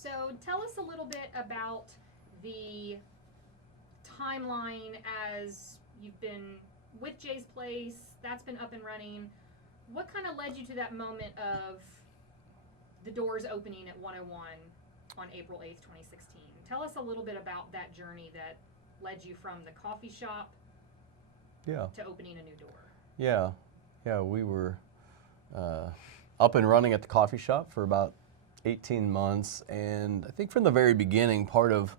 So tell us a little bit about the timeline as you've been with Jay's Place, that's been up and running. What kind of led you to that moment of the doors opening at 101 on April 8th, 2016? Tell us a little bit about that journey that led you from the coffee shop to opening a new door. Yeah, we were up and running at the coffee shop for about 18 months, and I think from the very beginning, part of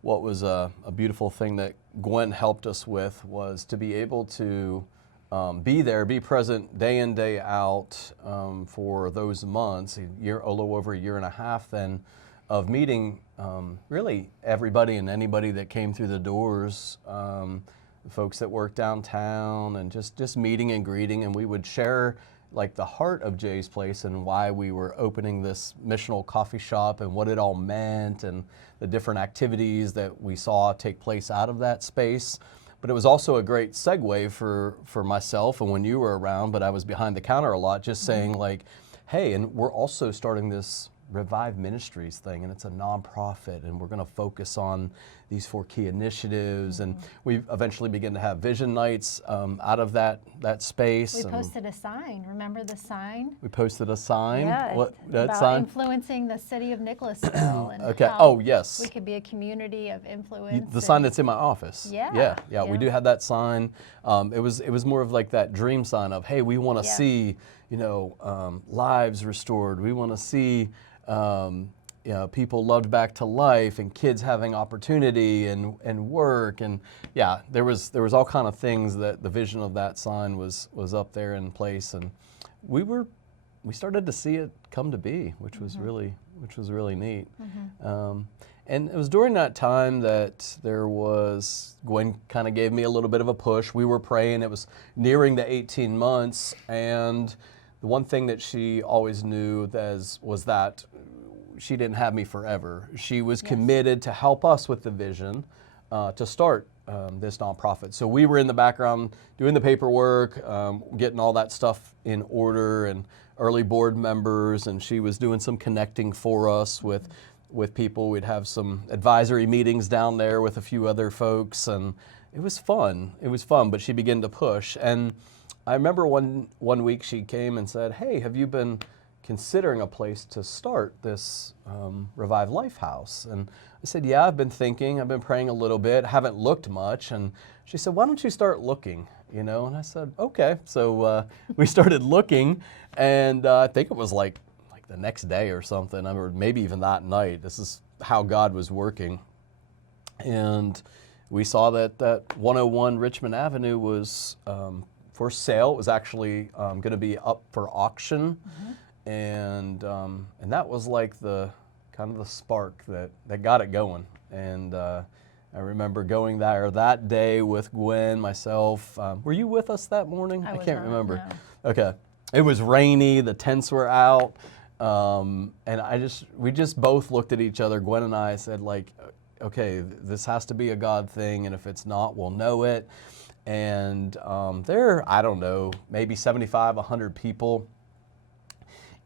what was a beautiful thing that Gwen helped us with was to be able to be there, be present day in, day out for those months, a little over a year and a half then, of meeting really everybody and anybody that came through the doors, the folks that worked downtown, and just meeting and greeting, and we would share like the heart of Jay's Place and why we were opening this missional coffee shop and what it all meant and the different activities that we saw take place out of that space. But it was also a great segue for myself and when you were around, but I was behind the counter a lot, just saying like, hey, and we're also starting this Revive Ministries thing, and it's a nonprofit, and we're going to focus on these 4 key initiatives, and we eventually began to have vision nights out of that space. We posted a sign. Remember the sign? We posted a sign. Yeah, what that about sign? Influencing the city of Nicholasville. And Okay. how Oh, yes. we could be a community of influence. The sign that's in my office. Yeah. We do have that sign. It was more of like that dream sign of, hey, we want to see, lives restored. We want to see people loved back to life, and kids having opportunity and work, and there was all kind of things that the vision of that sign was up there in place, and we started to see it come to be, which was really neat. And it was during that time that Gwen kind of gave me a little bit of a push. We were praying. It was nearing the 18 months, and the one thing that she always knew was that she didn't have me forever. She was committed to help us with the vision to start this nonprofit. So we were in the background doing the paperwork, getting all that stuff in order, and early board members, and she was doing some connecting for us with people. We'd have some advisory meetings down there with a few other folks, and it was fun. But she began to push. And I remember one week she came and said, hey, have you been considering a place to start this Revive Life House? And I said, yeah, I've been thinking, I've been praying a little bit, haven't looked much. And she said, why don't you start looking? And I said, okay. So we started looking, and I think it was like the next day or something, or maybe even that night. This is how God was working. And we saw that 101 Richmond Avenue was for sale. It was actually going to be up for auction. And that was like the kind of the spark that got it going. And I remember going there that day with Gwen, myself. Were you with us that morning? I can't remember. No. Okay. It was rainy. The tents were out. And we just both looked at each other. Gwen and I said, like, okay, this has to be a God thing. And if it's not, we'll know it. And I don't know, maybe 75, 100 people.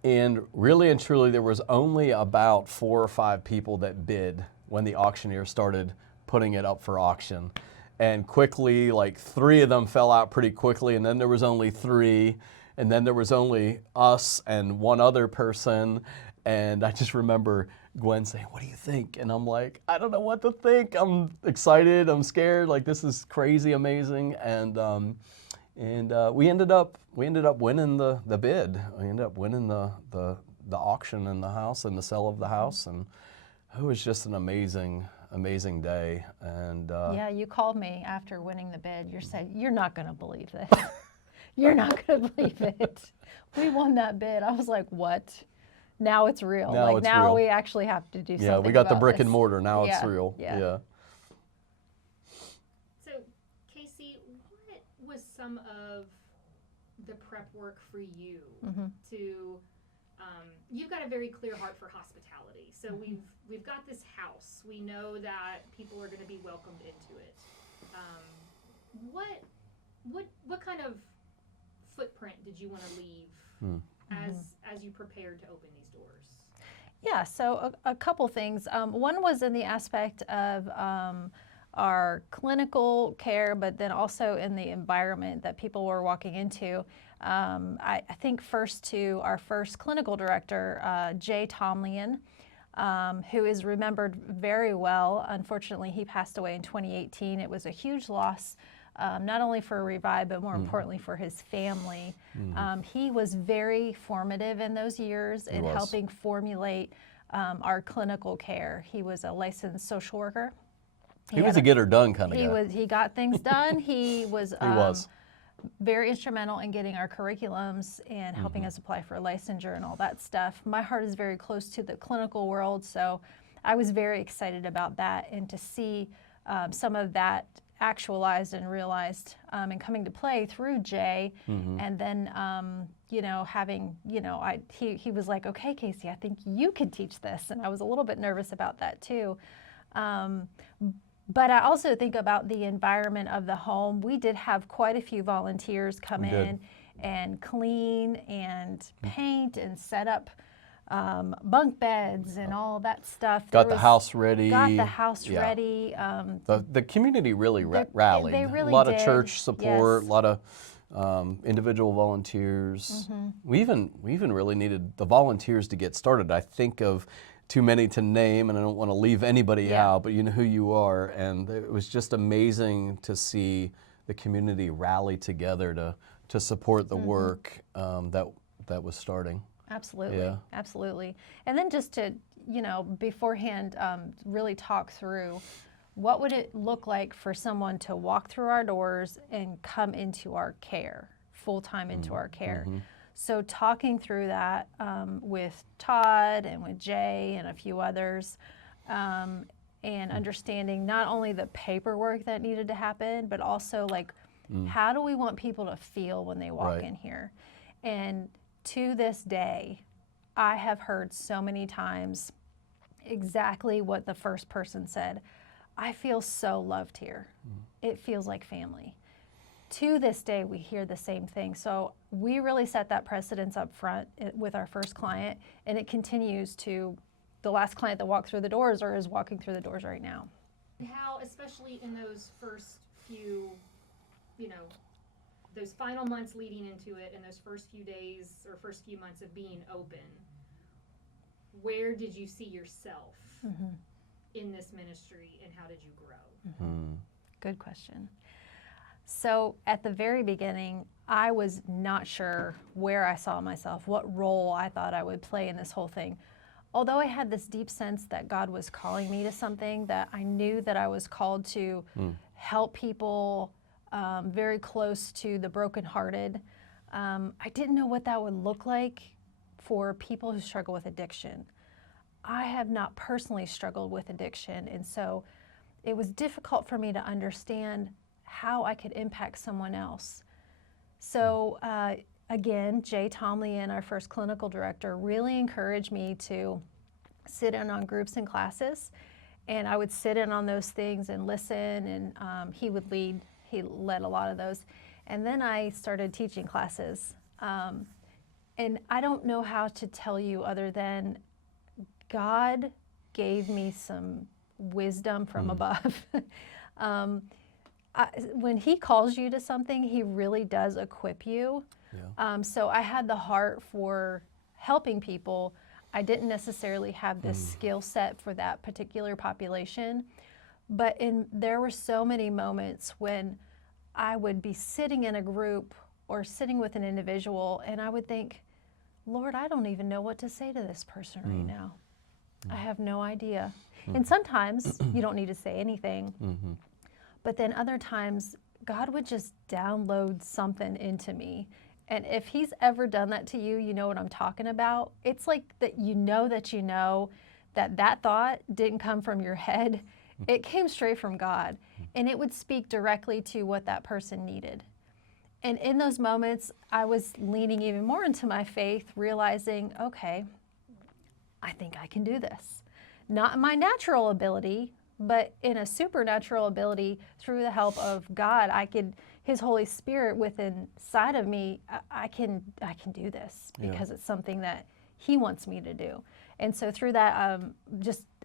And really and truly, there was only about 4 or 5 people that bid when the auctioneer started putting it up for auction. And quickly, like 3 of them fell out pretty quickly, and then there was only 3, and then there was only us and 1 other person. And I just remember Gwen saying, what do you think? And I'm like, I don't know what to think. I'm excited, I'm scared, like this is crazy amazing. And we ended up winning the bid. We ended up winning the auction in the house and the sale of the house, and it was just an amazing day. And yeah, you called me after winning the bid. You said, you're not going to believe this. You're not going to believe it. We won that bid. I was like, what? Now it's real. Now we actually have to do something. Yeah, we got the brick this. and mortar. Now it's real. Yeah. Was some of the prep work for you to you've got a very clear heart for hospitality, so we've got this house, we know that people are going to be welcomed into it. What kind of footprint did you want to leave as you prepared to open these doors? Yeah, so a couple things. One was in the aspect of our clinical care, but then also in the environment that people were walking into. I think first to our first clinical director, Jay Tomlin, who is remembered very well. Unfortunately, he passed away in 2018. It was a huge loss, not only for Revive, but more importantly for his family. He was very formative in those years in helping formulate our clinical care. He was a licensed social worker. He was a get her done kind of guy. He got things done. He was. He was very instrumental in getting our curriculums and helping us apply for licensure and all that stuff. My heart is very close to the clinical world, so I was very excited about that, and to see some of that actualized and realized and coming to play through Jay. And then you know, having, you know, he was like, okay, Casey, I think you could teach this, and I was a little bit nervous about that too. But I also think about the environment of the home. We did have quite a few volunteers come in and clean and paint and set up bunk beds and all that stuff. Got the house ready. Got the house ready. The community really rallied. They really a lot did. of church support, Yes. a lot of individual volunteers. We even really needed the volunteers to get started. I think of too many to name, and I don't want to leave anybody out, but you know who you are. And it was just amazing to see the community rally together to support the work that was starting. Absolutely, absolutely. And then just to, you know, beforehand, really talk through what would it look like for someone to walk through our doors and come into our care, full-time into our care. So talking through that with Todd and with Jay and a few others, and understanding not only the paperwork that needed to happen, but also like, how do we want people to feel when they walk in here? And to this day, I have heard so many times exactly what the first person said. I feel so loved here. It feels like family. To this day, we hear the same thing. So we really set that precedence up front with our first client, and it continues to the last client that walked through the doors or is walking through the doors right now. How, especially in those first few, you know, those final months leading into it and those first few days or first few months of being open, where did you see yourself in this ministry, and how did you grow? Good question. So at the very beginning, I was not sure where I saw myself, what role I thought I would play in this whole thing. Although I had this deep sense that God was calling me to something, that I knew that I was called to help people very close to the brokenhearted. I didn't know what that would look like for people who struggle with addiction. I have not personally struggled with addiction, and so it was difficult for me to understand how I could impact someone else. So again, Jay Tomlin, our first clinical director, really encouraged me to sit in on groups and classes, and I would sit in on those things and listen, and he led a lot of those. And then I started teaching classes. And I don't know how to tell you other than God gave me some wisdom from above. When he calls you to something, he really does equip you. So I had the heart for helping people. I didn't necessarily have this skill set for that particular population, but there were so many moments when I would be sitting in a group or sitting with an individual, and I would think, Lord, I don't even know what to say to this person right now. I have no idea. And sometimes you don't need to say anything. But then other times, God would just download something into me. And if he's ever done that to you, you know what I'm talking about. It's like that you know that thought didn't come from your head. It came straight from God. And it would speak directly to what that person needed. And in those moments, I was leaning even more into my faith, realizing, okay, I think I can do this. Not my natural ability, but in a supernatural ability through the help of God. His Holy Spirit within of me, I can do this because it's something that he wants me to do. And so through that,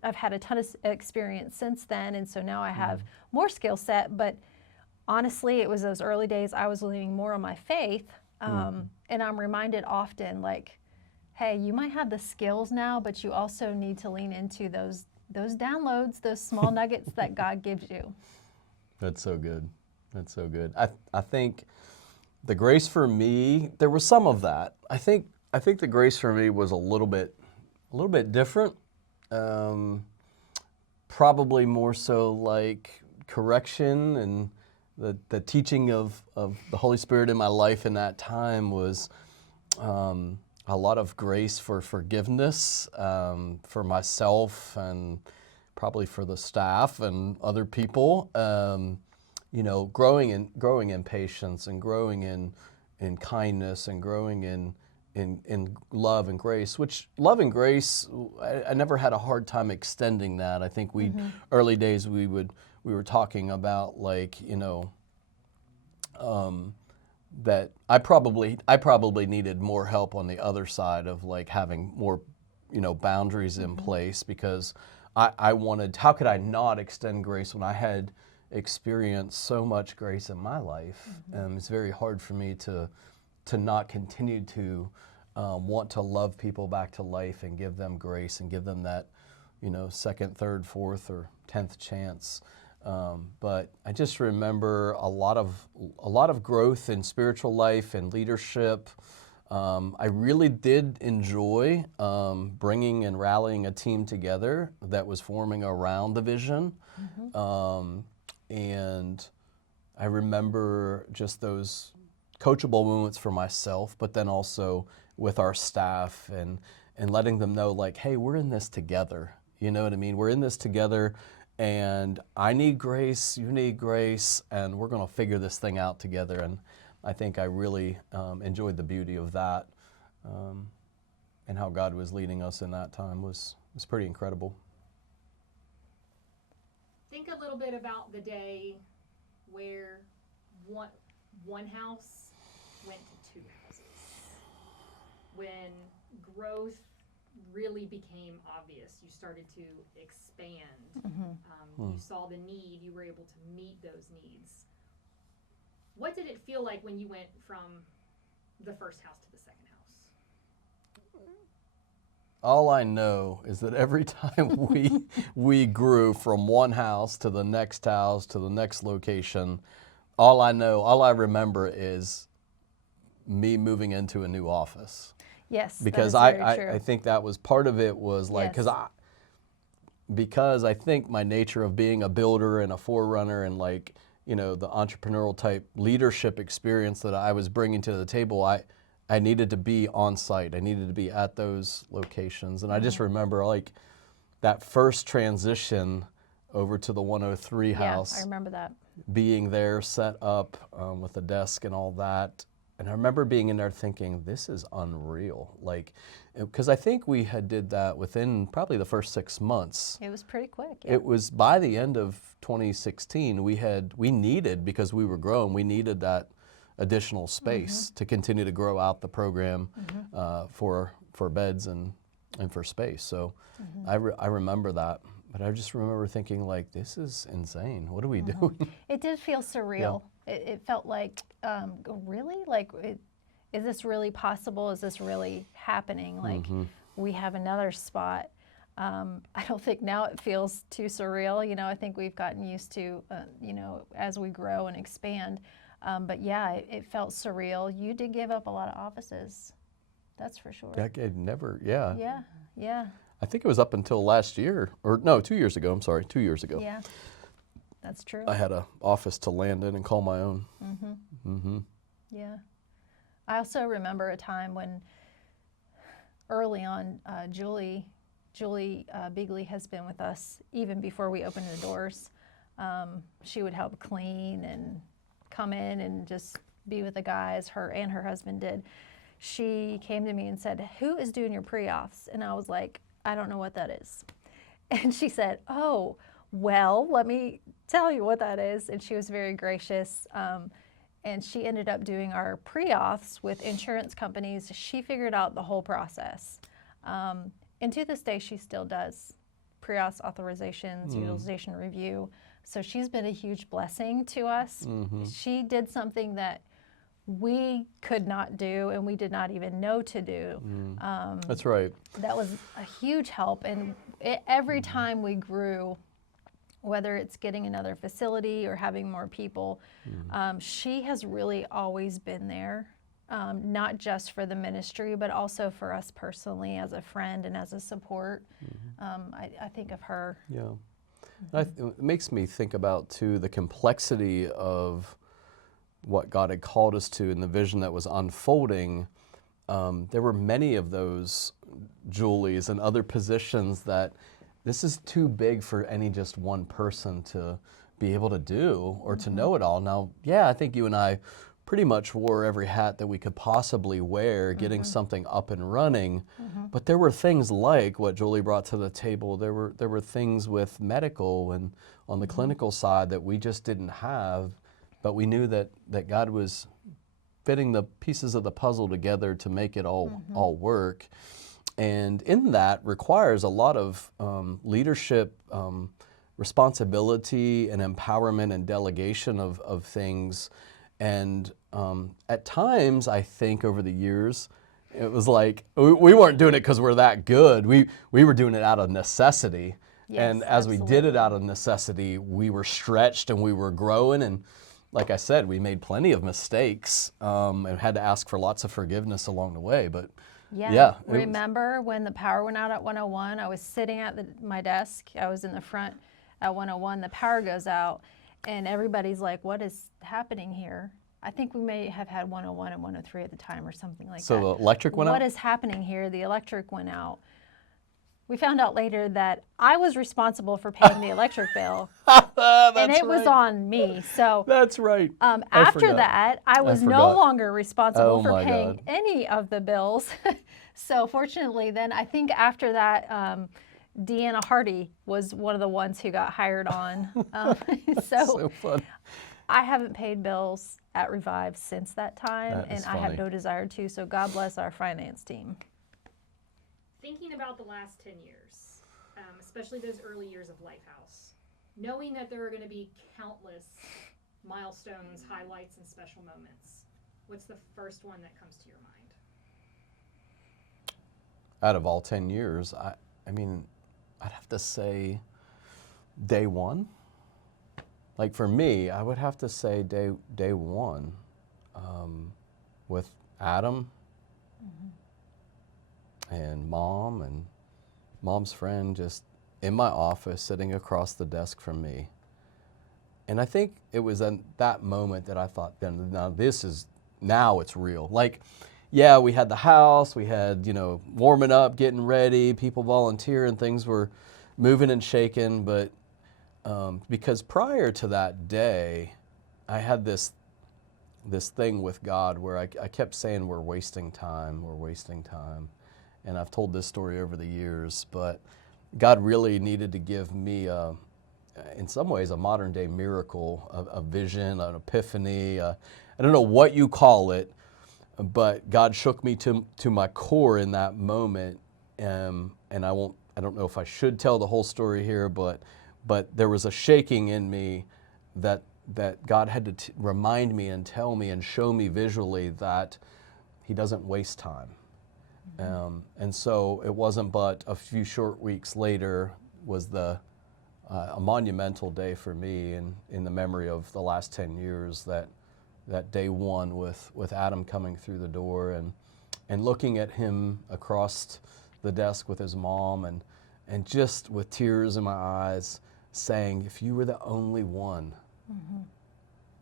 I've had a ton of experience since then. And so now I have more skill set, but honestly, it was those early days I was leaning more on my faith. And I'm reminded often, like, hey, you might have the skills now, but you also need to lean into those downloads, those small nuggets that God gives you. That's so good. That's so good. I think the grace for me, there was some of that. I think the grace for me was a little bit different. Probably more so like correction, and the teaching of the Holy Spirit in my life in that time was a lot of grace for forgiveness for myself and probably for the staff and other people. You know, growing in patience and growing in kindness and growing in love and grace, which love and grace, I never had a hard time extending that. I think early days we were talking about, like, you know, that I probably needed more help on the other side of, like, having more, you know, boundaries in place, because I wanted, how could I not extend grace when I had experienced so much grace in my life? It's very hard for me to not continue to want to love people back to life and give them grace and give them that, you know, second, third, fourth, or 10th chance. But I just remember a lot of growth in spiritual life and leadership. I really did enjoy bringing and rallying a team together that was forming around the vision. And I remember just those coachable moments for myself, but then also with our staff and letting them know, like, hey, we're in this together. You know what I mean? We're in this together, and I need grace, you need grace, and we're going to figure this thing out together. And I think I really enjoyed the beauty of that, and how God was leading us in that time was pretty incredible. Think a little bit about the day where one house went to two houses, when growth really became obvious. You started to expand. You saw the need. You were able to meet those needs. What did it feel like when you went from the first house to the second house? All I know is that every time we grew from one house to the next location, all I remember is me moving into a new office. Yes, because that is very true. I think that was part of it, was like, Yes. because I think my nature of being a builder and a forerunner and, like, you know, the entrepreneurial type leadership experience that I was bringing to the table, I needed to be on site. I needed to be at those locations. And I just remember, like, that first transition over to the 103 house. Yeah, I remember that. Being there, set up with a desk and all that. And I remember being in there thinking, this is unreal. Like, because I think we did that within probably the first 6 months. It was pretty quick. Yeah. It was by the end of 2016, we needed, because we were growing, we needed that additional space to continue to grow out the program for beds and for space. So I remember that. But I just remember thinking, like, this is insane. What are we doing? It did feel surreal. Yeah. It felt like, really? Like, is this really possible? Is this really happening? Like, we have another spot. I don't think now it feels too surreal. You know, I think we've gotten used to, you know, as we grow and expand. But yeah, it felt surreal. You did give up a lot of offices. That's for sure. Yeah. Yeah. I think it was up until last year, or no, 2 years ago. I'm sorry, 2 years ago. Yeah, that's true. I had an office to land in and call my own. Yeah. I also remember a time when early on, Julie Beagley has been with us even before we opened the doors. She would help clean and come in and just be with the guys. Her and her husband did. She came to me and said, "Who is doing your pre-offs?" And I was like, "I don't know what that is." And she said, "Oh, well, let me tell you what that is." And she was very gracious. And she ended up doing our pre-auths with insurance companies. She figured out the whole process. And to this day, she still does pre-auth authorizations, utilization review. So she's been a huge blessing to us. She did something that we could not do and we did not even know to do. That's right. That was a huge help. And every time we grew, whether it's getting another facility or having more people, she has really always been there, not just for the ministry, but also for us personally as a friend and as a support. I think of her. Yeah. It makes me think about, too, the complexity of what God had called us to and the vision that was unfolding. There were many of those Julies and other positions that this is too big for any just one person to be able to do or to know it all. Now, yeah, I think you and I pretty much wore every hat that we could possibly wear, getting something up and running. But there were things like what Julie brought to the table. There were things with medical and on the clinical side that we just didn't have, but we knew that God was fitting the pieces of the puzzle together to make it all work. And in that requires a lot of leadership, responsibility and empowerment and delegation of things. And at times, I think over the years, it was like we weren't doing it because we're that good. We were doing it out of necessity. Yes, and as absolutely. we did it out of necessity, we were stretched and we were growing. And like I said, we made plenty of mistakes and had to ask for lots of forgiveness along the way. But yeah, remember when the power went out at 101? I was sitting at my desk. I was in the front at 101. The power goes out, and everybody's like, "What is happening here?" I think we may have had 101 and 103 at the time or something like that. So the electric went out? What is happening here? The electric went out. We found out later that I was responsible for paying the electric bill, and it was on me. So that's right. After that, I was no longer responsible for paying God. any of the bills. So fortunately, then I think after that, Deanna Hardy was one of the ones who got hired on. So fun. I haven't paid bills at Revive since that time, and I have no desire to. So God bless our finance team. Thinking about the last 10 years, especially those early years of Lifehouse, knowing that there are going to be countless milestones, highlights, and special moments, what's the first one that comes to your mind? Out of all 10 years, I mean, I'd have to say day one. Like for me, I would have to say day one with Adam and mom's friend just in my office sitting across the desk from me. And I think it was in that moment that I thought, now it's real. Like, yeah, we had the house, we had, warming up, getting ready, people volunteering, things were moving and shaking, but because prior to that day, I had this thing with God where I kept saying, we're wasting time. And I've told this story over the years, but God really needed to give me, in some ways, a modern day miracle, a vision, an epiphany. I don't know what you call it, but God shook me to my core in that moment. And I don't know if I should tell the whole story here, but there was a shaking in me that God had to remind me and tell me and show me visually that He doesn't waste time. And so it wasn't but a few short weeks later was a monumental day for me in the memory of the last 10 years, that day one with Adam coming through the door and looking at him across the desk with his mom and just with tears in my eyes saying, if you were the only one,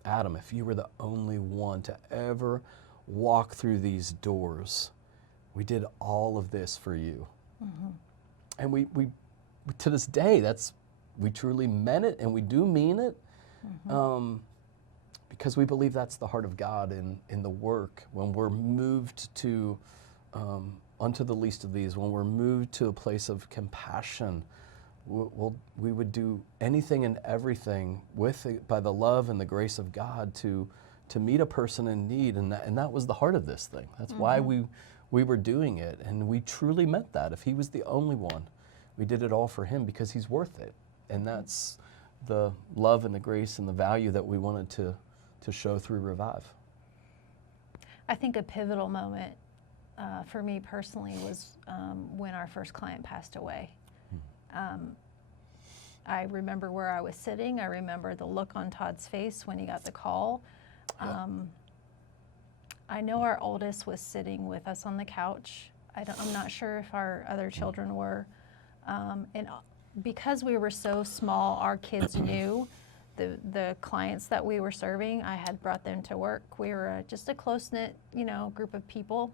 Adam, if you were the only one to ever walk through these doors, we did all of this for you. And we to this day, we truly meant it, and we do mean it, because we believe that's the heart of God in the work. When we're moved to unto the least of these, when we're moved to a place of compassion, we would do anything and everything by the love and the grace of God to meet a person in need, and that was the heart of this thing. That's why we were doing it, and we truly meant that. If he was the only one, we did it all for him because he's worth it. And that's the love and the grace and the value that we wanted to show through Revive. I think a pivotal moment for me personally was when our first client passed away. I remember where I was sitting. I remember the look on Todd's face when he got the call. I know our oldest was sitting with us on the couch. I'm not sure if our other children were. And because we were so small, our kids knew the clients that we were serving. I had brought them to work. We were just a close-knit, group of people.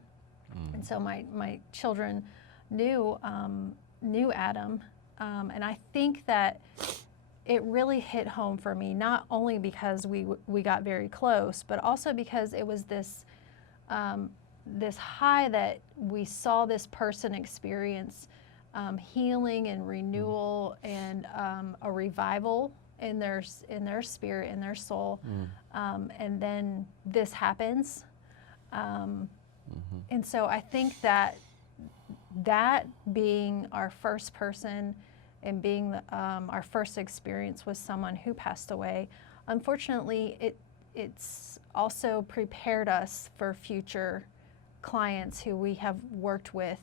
And so my children knew Adam. And I think that it really hit home for me, not only because we got very close, but also because it was this high that we saw this person experience healing and renewal and a revival in their spirit, in their soul. And then this happens. And so I think that being our first person and being our first experience with someone who passed away, unfortunately, it's also prepared us for future clients who we have worked with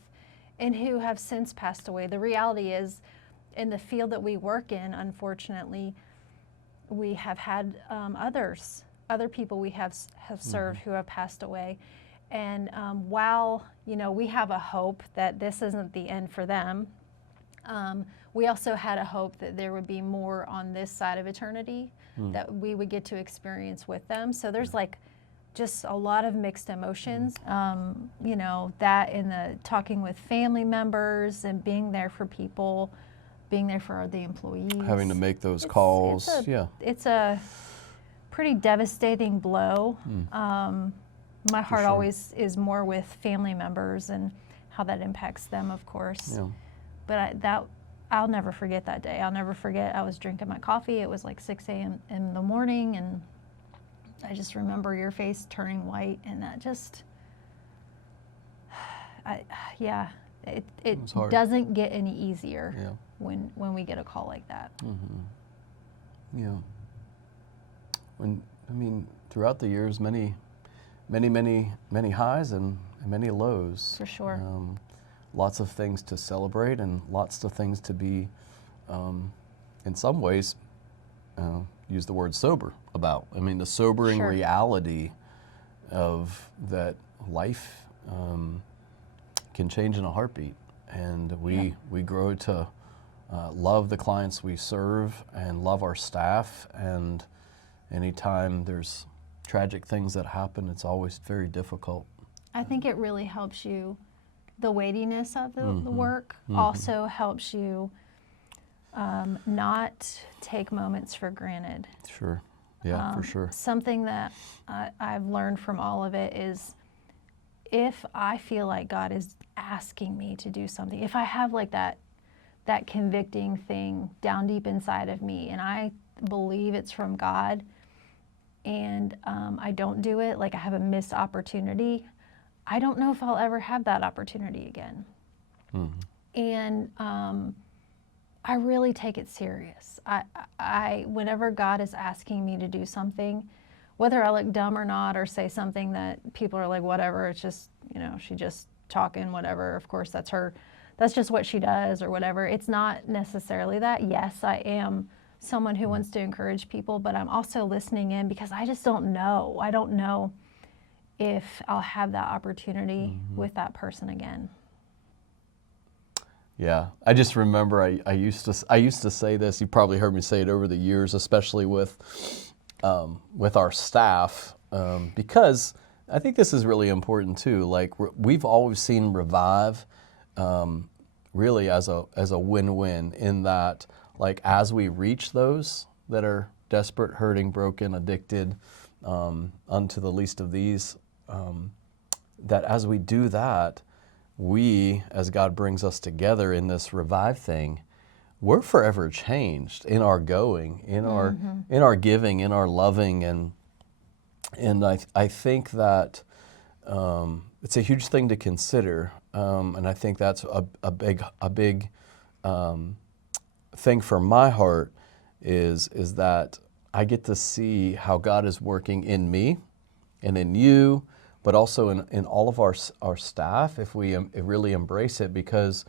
and who have since passed away. The reality is, in the field that we work in, unfortunately, we have had other people we have served who have passed away. And while we have a hope that this isn't the end for them, we also had a hope that there would be more on this side of eternity that we would get to experience with them. So there's just a lot of mixed emotions, that in the talking with family members and being there for people, being there for the employees. Having to make those calls. It's a pretty devastating blow. My heart always is more with family members and how that impacts them, of course. Yeah. But I'll never forget that day. I'll never forget I was drinking my coffee. It was 6 a.m. in the morning, and I just remember your face turning white, and that just, it doesn't get any easier when we get a call like that. Yeah. Throughout the years, many highs and many lows. For sure. Lots of things to celebrate and lots of things to be, in some ways, use the word sober about. The sobering reality of that life can change in a heartbeat. And we grow to love the clients we serve and love our staff. And anytime there's tragic things that happen, it's always very difficult. I think it really helps you. The weightiness of the work also helps you not take moments for granted. Sure. Yeah, for sure. Something that I've learned from all of it is, if I feel like God is asking me to do something, if I have that convicting thing down deep inside of me and I believe it's from God, and I don't do it, I have a missed opportunity, I don't know if I'll ever have that opportunity again. And I really take it serious. I whenever God is asking me to do something, whether I look dumb or not, or say something that people are like, whatever, it's just, she just talking, whatever, of course that's just what she does or whatever. It's not necessarily that. Yes, I am someone who wants to encourage people, but I'm also listening in because I just don't know. I don't know if I'll have that opportunity with that person again. Yeah, I just remember I used to say this. You probably heard me say it over the years, especially with our staff, because I think this is really important too. We've always seen Revive really as a win-win, in that as we reach those that are desperate, hurting, broken, addicted, unto the least of these, that as we do that, we, as God brings us together in this Revive thing, we're forever changed in our going, in our giving, in our loving, and I think that it's a huge thing to consider, and I think that's a big thing for my heart is that I get to see how God is working in me and in you, but also in all of our staff if we really embrace it, because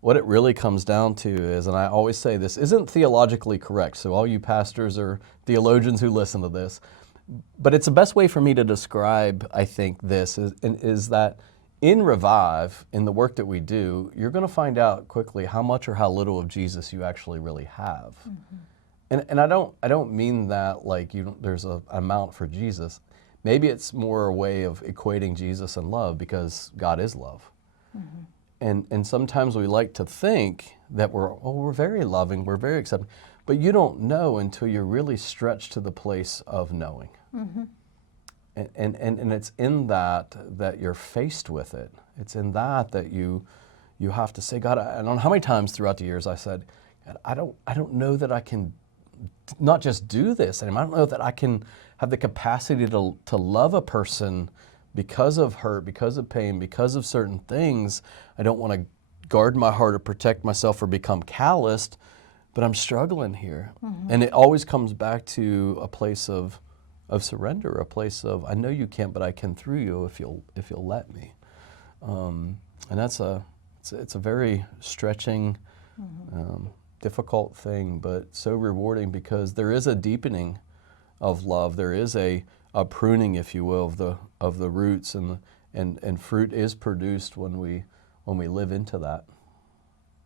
what it really comes down to is, and I always say this isn't theologically correct, so all you pastors or theologians who listen to this, but it's the best way for me to describe, I think, this is that in Revive, in the work that we do, you're going to find out quickly how much or how little of Jesus you actually really have. And I don't mean that like there's an amount for Jesus. Maybe it's more a way of equating Jesus and love, because God is love. And sometimes we like to think that we're very loving, we're very accepting, but you don't know until you're really stretched to the place of knowing. And it's in that you're faced with it. It's in that you have to say, God, I don't know how many times throughout the years I said, God, I don't know that I can not just do this anymore. I don't know that I can have the capacity to love a person because of hurt, because of pain, because of certain things. I don't want to guard my heart or protect myself or become calloused, but I'm struggling here. And it always comes back to a place of surrender, a place of, I know you can't, but I can through you if you'll let me. And it's a very stretching, difficult thing, but so rewarding, because there is a deepening of love. There is a pruning, if you will, of the roots, and fruit is produced when we live into that.